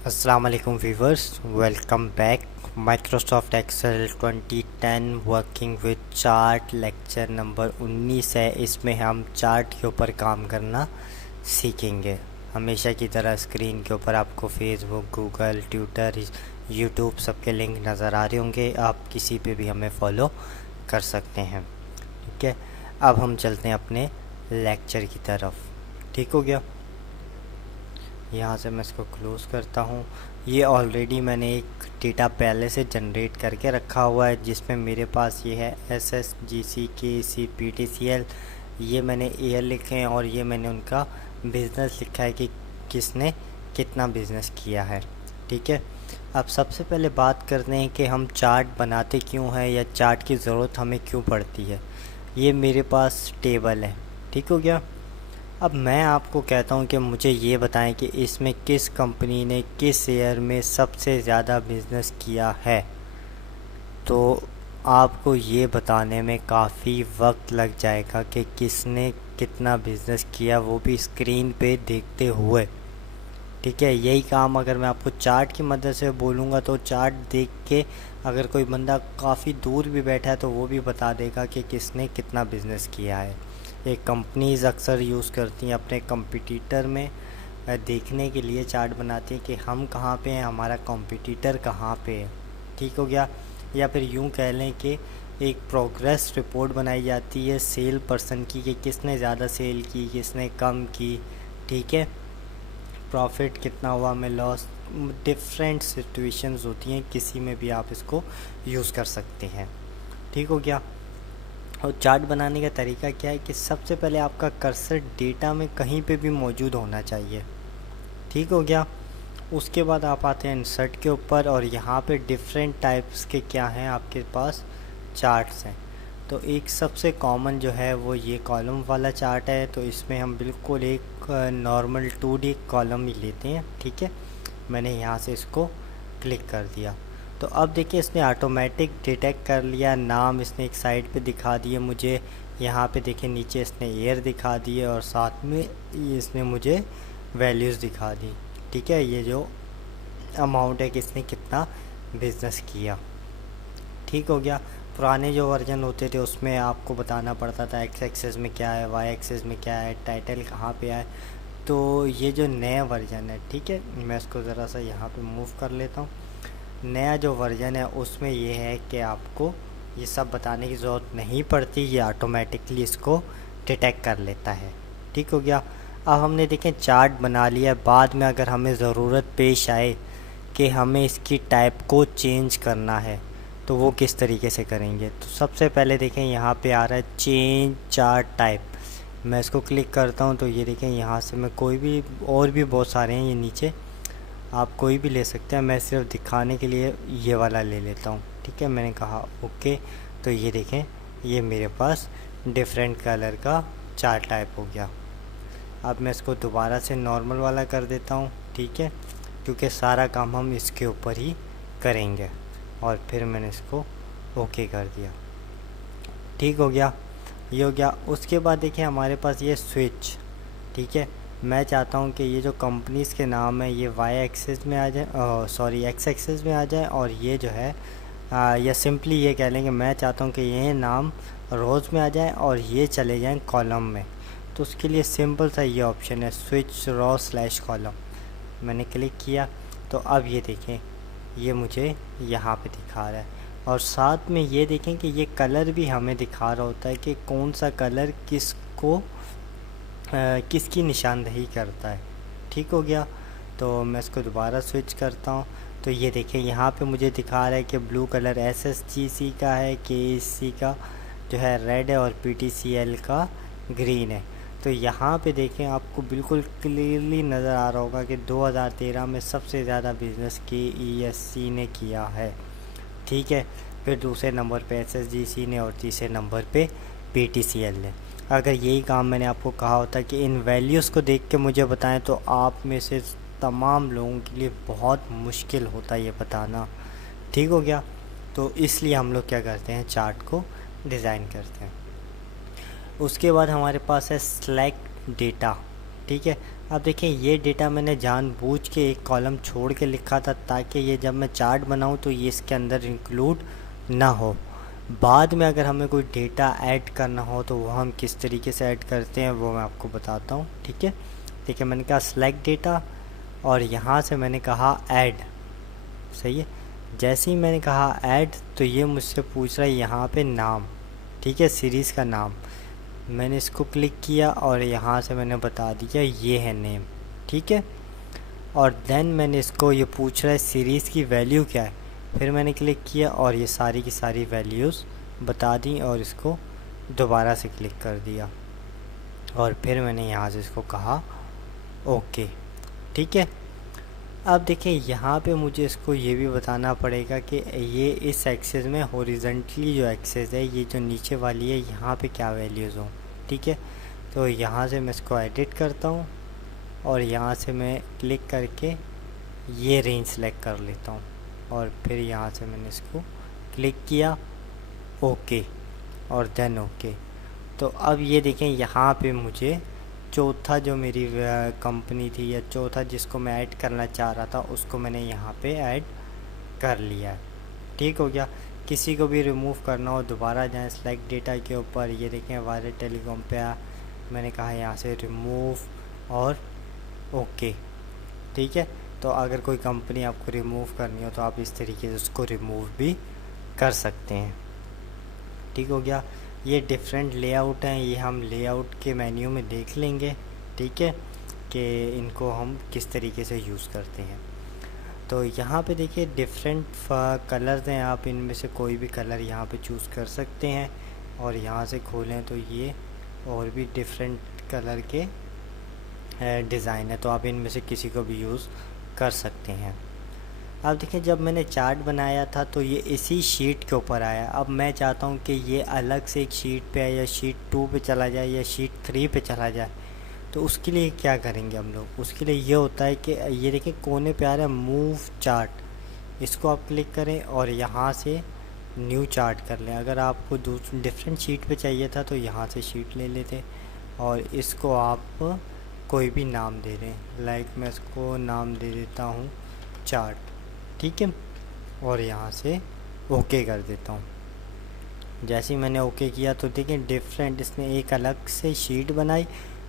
अस्सलाम वालेकुम viewers, welcome back. Microsoft Excel 2010 working with chart lecture number 19 है। इसमें हम चार्ट के ऊपर काम करना सीखेंगे। हमेशा की तरह स्क्रीन के ऊपर आपको फेसबुक, गूगल, ट्विटर, यूट्यूब सबके लिंक नज़र आ रहे होंगे। आप किसी पे भी हमें फॉलो कर सकते हैं। ठीक है, अब हम चलते हैं अपने लेक्चर की तरफ। ठीक हो गया। यहाँ से मैं इसको क्लोज़ करता हूँ। ये ऑलरेडी मैंने एक डेटा पहले से जनरेट करके रखा हुआ है, जिसमें मेरे पास ये है SS, GC, KC, PTCL। ये मैंने ईयर लिखे हैं और ये मैंने उनका बिज़नेस लिखा है कि किसने कितना बिज़नेस किया है। ठीक है, अब सबसे पहले बात करते हैं कि हम चार्ट बनाते क्यों हैं या चार्ट की ज़रूरत हमें क्यों पड़ती है। ये मेरे पास टेबल है। ठीक हो गया। अब मैं आपको कहता हूँ कि मुझे ये बताएं कि इसमें किस कंपनी ने किस शेयर में सबसे ज़्यादा बिज़नेस किया है, तो आपको ये बताने में काफ़ी वक्त लग जाएगा कि किसने कितना बिज़नेस किया, वो भी स्क्रीन पे देखते हुए। ठीक है, यही काम अगर मैं आपको चार्ट की मदद से बोलूँगा तो चार्ट देख के अगर कोई बंदा काफ़ी दूर भी बैठा है तो वो भी बता देगा कि किसने कितना बिज़नेस किया है। ये कंपनीज़ अक्सर यूज़ करती हैं अपने कंपटीटर में देखने के लिए, चार्ट बनाती हैं कि हम कहाँ पे हैं, हमारा कंपटीटर कहाँ पे है। ठीक हो गया। या फिर यूँ कह लें कि एक प्रोग्रेस रिपोर्ट बनाई जाती है सेल पर्सन की कि किसने ज़्यादा सेल की, किसने कम की। ठीक है, प्रॉफिट कितना हुआ में लॉस, डिफरेंट सिचुएशंस होती हैं, किसी में भी आप इसको यूज़ कर सकते हैं। ठीक हो गया। और चार्ट बनाने का तरीका क्या है कि सबसे पहले आपका कर्सर डेटा में कहीं पे भी मौजूद होना चाहिए। ठीक हो गया। उसके बाद आप आते हैं इंसर्ट के ऊपर और यहाँ पे डिफरेंट टाइप्स के क्या हैं आपके पास चार्ट्स हैं। तो एक सबसे कॉमन जो है वो ये कॉलम वाला चार्ट है। तो इसमें हम बिल्कुल एक नॉर्मल 2D कॉलम ही लेते हैं। ठीक है, मैंने यहाँ से इसको क्लिक कर दिया। तो अब देखिए इसने ऑटोमेटिक डिटेक्ट कर लिया, नाम इसने एक साइड पे दिखा दिए मुझे। यहाँ पे देखिए नीचे इसने ईयर दिखा दिए और साथ में ये इसने मुझे वैल्यूज़ दिखा दी। ठीक है, ये जो अमाउंट है कि इसने कितना बिज़नेस किया। ठीक हो गया। पुराने जो वर्जन होते थे उसमें आपको बताना पड़ता था एक्स एक्सेस में क्या है, वाई एक्सेस में क्या है, टाइटल कहाँ पे है। तो ये जो नया वर्जन है, ठीक है, मैं इसको ज़रा सा यहाँ पे मूव कर लेता हूँ। नया जो वर्जन है उसमें ये है कि आपको ये सब बताने की ज़रूरत नहीं पड़ती, ये ऑटोमेटिकली इसको डिटेक्ट कर लेता है। ठीक हो गया। अब हमने देखें चार्ट बना लिया, बाद में अगर हमें ज़रूरत पेश आए कि हमें इसकी टाइप को चेंज करना है तो वो किस तरीके से करेंगे। तो सबसे पहले देखें यहाँ पे आ रहा है चेंज चार्ट टाइप। मैं इसको क्लिक करता हूँ तो ये देखें यहाँ से मैं कोई भी, और भी बहुत सारे हैं ये नीचे, आप कोई भी ले सकते हैं। मैं सिर्फ दिखाने के लिए ये वाला ले लेता हूँ। ठीक है, मैंने कहा ओके। तो ये देखें ये मेरे पास डिफरेंट कलर का चार्ट टाइप हो गया। अब मैं इसको दोबारा से नॉर्मल वाला कर देता हूँ। ठीक है, क्योंकि सारा काम हम इसके ऊपर ही करेंगे। और फिर मैंने इसको ओके कर दिया। ठीक हो गया, ये हो गया। उसके बाद देखिए हमारे पास ये स्विच। ठीक है, मैं चाहता हूँ कि ये जो कंपनीज़ के नाम है ये वाई एक्सिस में आ जाए, सॉरी एक्स एक्सिस में आ जाए, और ये जो है या सिंपली ये कह लेंगे मैं चाहता हूँ कि ये नाम रोज़ में आ जाए और ये चले जाएं कॉलम में। तो उसके लिए सिंपल सा ये ऑप्शन है स्विच रो स्लैश कॉलम। मैंने क्लिक किया तो अब ये देखें ये मुझे यहाँ पे दिखा रहा है, और साथ में ये देखें कि ये कलर भी हमें दिखा रहा होता है कि कौन सा कलर किसको किसकी निशानदेही करता है। ठीक हो गया। तो मैं इसको दोबारा स्विच करता हूँ तो ये देखें यहाँ पे मुझे दिखा रहा है कि ब्लू कलर SSGC का है, KC का जो है रेड है और PTCL का ग्रीन है। तो यहाँ पे देखें आपको बिल्कुल क्लियरली नज़र आ रहा होगा कि 2013 में सबसे ज़्यादा बिज़नेस KESC ने किया है। ठीक है, फिर दूसरे नंबर पे SSGC ने और तीसरे नंबर पे PTCL ने। अगर यही काम मैंने आपको कहा होता कि इन वैल्यूज़ को देख के मुझे बताएं तो आप में से तमाम लोगों के लिए बहुत मुश्किल होता ये बताना। ठीक हो गया। तो इसलिए हम लोग क्या करते हैं, चार्ट को डिज़ाइन करते हैं। उसके बाद हमारे पास है सेलेक्ट डेटा। ठीक है, अब देखिए ये डेटा मैंने जानबूझ के एक कॉलम छोड़ के लिखा था ताकि ये जब मैं चार्ट बनाऊं तो ये इसके अंदर इंक्लूड ना हो। बाद में अगर हमें कोई डेटा ऐड करना हो तो वो हम किस तरीके से ऐड करते हैं वो मैं आपको बताता हूँ, ठीक है। देखिए मैंने कहा सेलेक्ट डेटा और यहाँ से मैंने कहा ऐड, सही है। जैसे ही मैंने कहा ऐड तो ये मुझसे पूछ रहा है यहाँ पे नाम, ठीक है, सीरीज़ का नाम। मैंने इसको क्लिक किया और यहाँ से मैंने बता दिया ये है नेम, ठीक है। और देन मैंने इसको ये पूछ रहा है सीरीज़ की वैल्यू क्या है, फिर मैंने क्लिक किया और ये सारी की सारी वैल्यूज़ बता दी और इसको दोबारा से क्लिक कर दिया और फिर मैंने यहाँ से इसको कहा ओके, ठीक है। अब देखिए यहाँ पे मुझे इसको ये भी बताना पड़ेगा कि ये इस एक्सेस में हॉरिजॉन्टली जो एक्सेस है, ये जो नीचे वाली है, यहाँ पे क्या वैल्यूज़ हों, ठीक है। तो यहाँ से मैं इसको एडिट करता हूँ और यहाँ से मैं क्लिक करके ये रेंज सेलेक्ट कर लेता हूँ और फिर यहाँ से मैंने इसको क्लिक किया ओके और देन ओके। तो अब ये देखें यहाँ पे मुझे चौथा जो मेरी कंपनी थी या चौथा जिसको मैं ऐड करना चाह रहा था उसको मैंने यहाँ पे ऐड कर लिया है, ठीक हो गया। किसी को भी रिमूव करना हो दोबारा जाएं सेलेक्ट डेटा के ऊपर, ये देखें वायरलेस टेलीकॉम पे मैंने कहा यहाँ से रिमूव और ओके, ठीक है। तो अगर कोई कंपनी आपको रिमूव करनी हो तो आप इस तरीके से उसको रिमूव भी कर सकते हैं, ठीक हो गया। ये डिफरेंट लेआउट हैं, ये हम लेआउट के मेन्यू में देख लेंगे, ठीक है, कि इनको हम किस तरीके से यूज़ करते हैं। तो यहाँ पे देखिए डिफरेंट कलर्स हैं, आप इनमें से कोई भी कलर यहाँ पे चूज़ कर सकते हैं और यहाँ से खोलें तो ये और भी डिफरेंट कलर के डिज़ाइन है, तो आप इनमें से किसी को भी यूज़ कर सकते हैं। अब देखिए जब मैंने चार्ट बनाया था तो ये इसी शीट के ऊपर आया। अब मैं चाहता हूँ कि ये अलग से एक शीट पे आए या शीट 2 पे चला जाए या शीट 3 पे चला जाए, तो उसके लिए क्या करेंगे हम लोग, उसके लिए ये होता है कि ये देखिए कोने पे आ रहा है मूव चार्ट, इसको आप क्लिक करें और यहाँ से न्यू चार्ट कर लें। अगर आपको डिफरेंट शीट पे चाहिए था तो यहाँ से शीट ले लेते और इसको आप कोई भी नाम दे दें, लाइक मैं इसको नाम दे देता हूँ चार्ट, ठीक है, और यहाँ से ओके कर देता हूँ। जैसे ही मैंने ओके किया तो देखिए डिफरेंट इसने एक अलग से शीट बनाई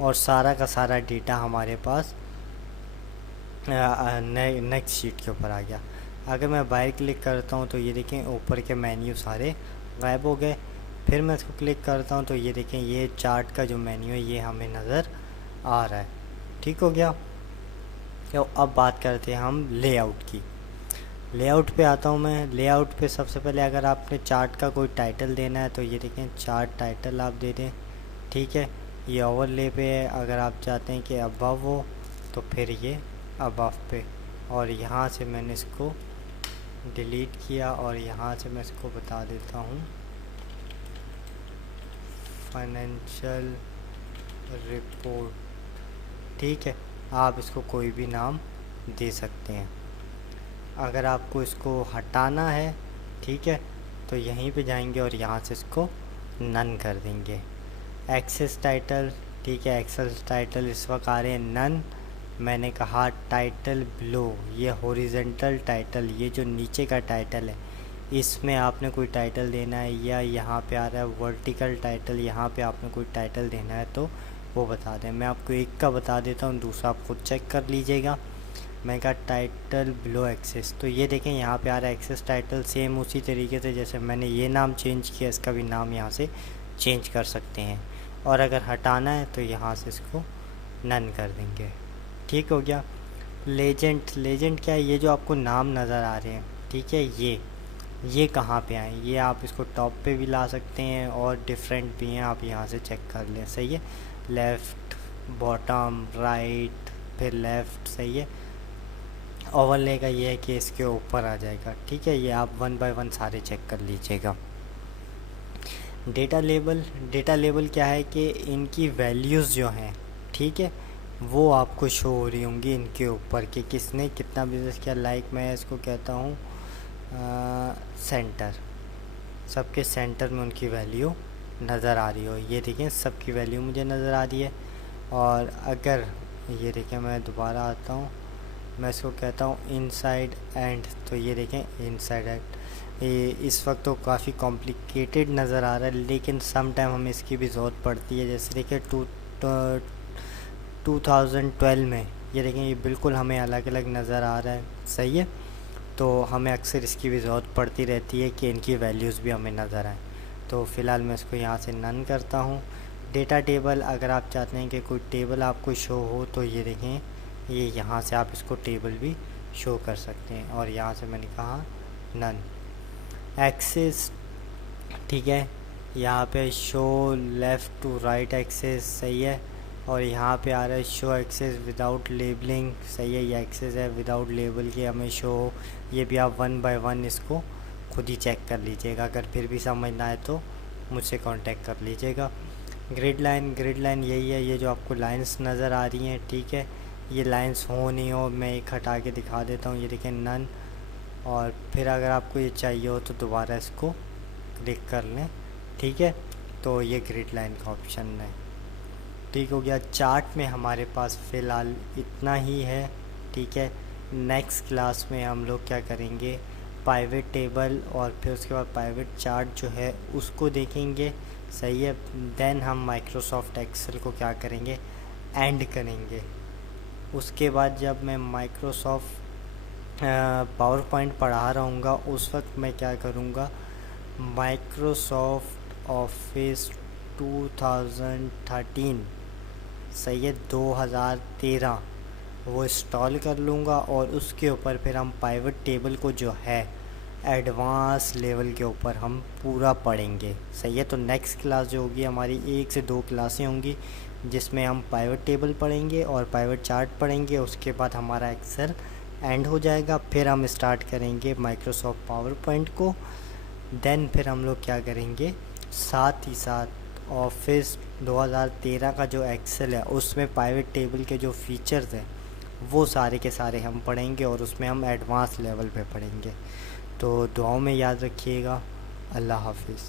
और सारा का सारा डेटा हमारे पास नेक्स्ट शीट के ऊपर आ गया। अगर मैं बाहर क्लिक करता हूँ तो ये देखें ऊपर के मेन्यू सारे गायब हो गए। फिर मैं इसको क्लिक करता हूँ तो ये देखें ये चार्ट का जो मेन्यू है ये हमें नज़र आ रहा है, ठीक हो गया। तो अब बात करते हैं हम लेआउट की। लेआउट पे आता हूँ मैं। लेआउट पे सबसे पहले अगर आपने चार्ट का कोई टाइटल देना है तो ये देखें चार्ट टाइटल आप दे दें, ठीक है। ये ओवरले पे है, अगर आप चाहते हैं कि अबव हो तो फिर ये अबव पे, और यहाँ से मैंने इसको डिलीट किया और यहाँ से मैं इसको बता देता हूँ फाइनेंशियल रिपोर्ट, ठीक है। आप इसको कोई भी नाम दे सकते हैं। अगर आपको इसको हटाना है, ठीक है, तो यहीं पे जाएंगे और यहाँ से इसको नन कर देंगे। एक्सेस टाइटल, ठीक है, एक्सेस टाइटल इस वक्त आ रहे हैं नन। मैंने कहा टाइटल बिलो, ये हॉरिजॉन्टल टाइटल, ये जो नीचे का टाइटल है इसमें आपने कोई टाइटल देना है, या यहाँ पे आ रहा है वर्टिकल टाइटल, यहाँ पे आपने कोई टाइटल देना है तो वो बता दें। मैं आपको एक का बता देता हूँ, दूसरा आप खुद चेक कर लीजिएगा। मैं कहा टाइटल बिलो एक्सेस, तो ये देखें यहाँ पे आ रहा है एक्सेस टाइटल। सेम उसी तरीके से जैसे मैंने ये नाम चेंज किया, इसका भी नाम यहाँ से चेंज कर सकते हैं। और अगर हटाना है तो यहाँ से इसको नन कर देंगे, ठीक हो गया। लेजेंड, लेजेंड क्या है, ये जो आपको नाम नज़र आ रहे हैं, ठीक है, ये कहाँ पे आए, ये आप इसको टॉप पे भी ला सकते हैं और डिफरेंट भी हैं, आप यहाँ से चेक कर लें, सही है। लेफ़्ट, बॉटम, राइट, फिर लेफ़्ट, सही है। ओवरले का ये है कि इसके ऊपर आ जाएगा, ठीक है। ये आप 1 बाय 1 सारे चेक कर लीजिएगा। डेटा लेबल, डेटा लेबल क्या है कि इनकी वैल्यूज़ जो हैं, ठीक है, वो आपको शो हो रही होंगी इनके ऊपर कि किसने कितना बिज़नेस किया। लाइक मैं इसको कहता हूँ सेंटर, सबके सेंटर में उनकी वैल्यू नज़र आ रही हो, ये देखें सबकी वैल्यू मुझे नज़र आ रही है। और अगर ये देखें, मैं दोबारा आता हूँ, मैं इसको कहता हूँ इनसाइड एंड। तो ये देखें इनसाइड एंड, ये इस वक्त तो काफ़ी कॉम्प्लिकेटेड नज़र आ रहा है, लेकिन सम टाइम हमें इसकी भी ज़रूरत पड़ती है। जैसे देखिए 2012 में ये देखें, ये बिल्कुल हमें अलग अलग नज़र आ रहा है, सही है। तो हमें अक्सर इसकी भी ज़रूरत पड़ती रहती है कि इनकी वैल्यूज़ भी हमें नज़र आए। तो फ़िलहाल मैं इसको यहाँ से नन करता हूँ। डेटा टेबल, अगर आप चाहते हैं कि कोई टेबल आपको शो हो तो ये देखें, ये यहाँ से आप इसको टेबल भी शो कर सकते हैं। और यहाँ से मैंने कहा नन। एक्सेस, ठीक है, यहाँ पे show left to right access, सही है। और यहाँ पे आ रहा है शो एक्सेस विदाउट लेबलिंग, सही है। ये एक्सेस है विदाउट लेबल के हमें शो हो। ये भी आप 1 बाय 1 इसको खुद ही चेक कर लीजिएगा। अगर फिर भी समझ ना आए तो मुझसे कांटेक्ट कर लीजिएगा। ग्रिड लाइन यही है, ये जो आपको लाइंस नज़र आ रही हैं, ठीक है। ये लाइंस हो नहीं हो, मैं एक हटा के दिखा देता हूँ। ये देखें नन। और फिर अगर आपको ये चाहिए हो तो दोबारा इसको क्लिक कर लें, ठीक है। तो ये ग्रिड लाइन का ऑप्शन है, ठीक हो गया। चार्ट में हमारे पास फ़िलहाल इतना ही है, ठीक है। नेक्स्ट क्लास में हम लोग क्या करेंगे, पाइवेट टेबल और फिर उसके बाद पाइवेट चार्ट जो है उसको देखेंगे, सही है। देन हम माइक्रोसॉफ्ट एक्सेल को क्या करेंगे, एंड करेंगे। उसके बाद जब मैं माइक्रोसॉफ्ट पावर पॉइंट पढ़ा रहूँगा उस वक्त मैं क्या करूँगा, माइक्रोसॉफ्ट ऑफिस 2013, सही है, 2013 वो इंस्टॉल कर लूँगा। और उसके ऊपर फिर हम पाइवेट टेबल को जो है एडवांस लेवल के ऊपर हम पूरा पढ़ेंगे, सही है। तो नेक्स्ट क्लास जो होगी हमारी 1 से 2 क्लासें होंगी जिसमें हम पाइवेट टेबल पढ़ेंगे और पाइवेट चार्ट पढ़ेंगे। उसके बाद हमारा एक्सेल एंड हो जाएगा। फिर हम स्टार्ट करेंगे माइक्रोसॉफ्ट पावर पॉइंट को। देन फिर हम लोग क्या करेंगे, साथ ही साथ ऑफिस 2013 का जो एक्सेल है उसमें पाइवेट टेबल के जो फीचर्स हैं वो सारे के सारे हम पढ़ेंगे और उसमें हम एडवांस लेवल पे पढ़ेंगे। तो दुआओं में याद रखिएगा। अल्लाह हाफिज़।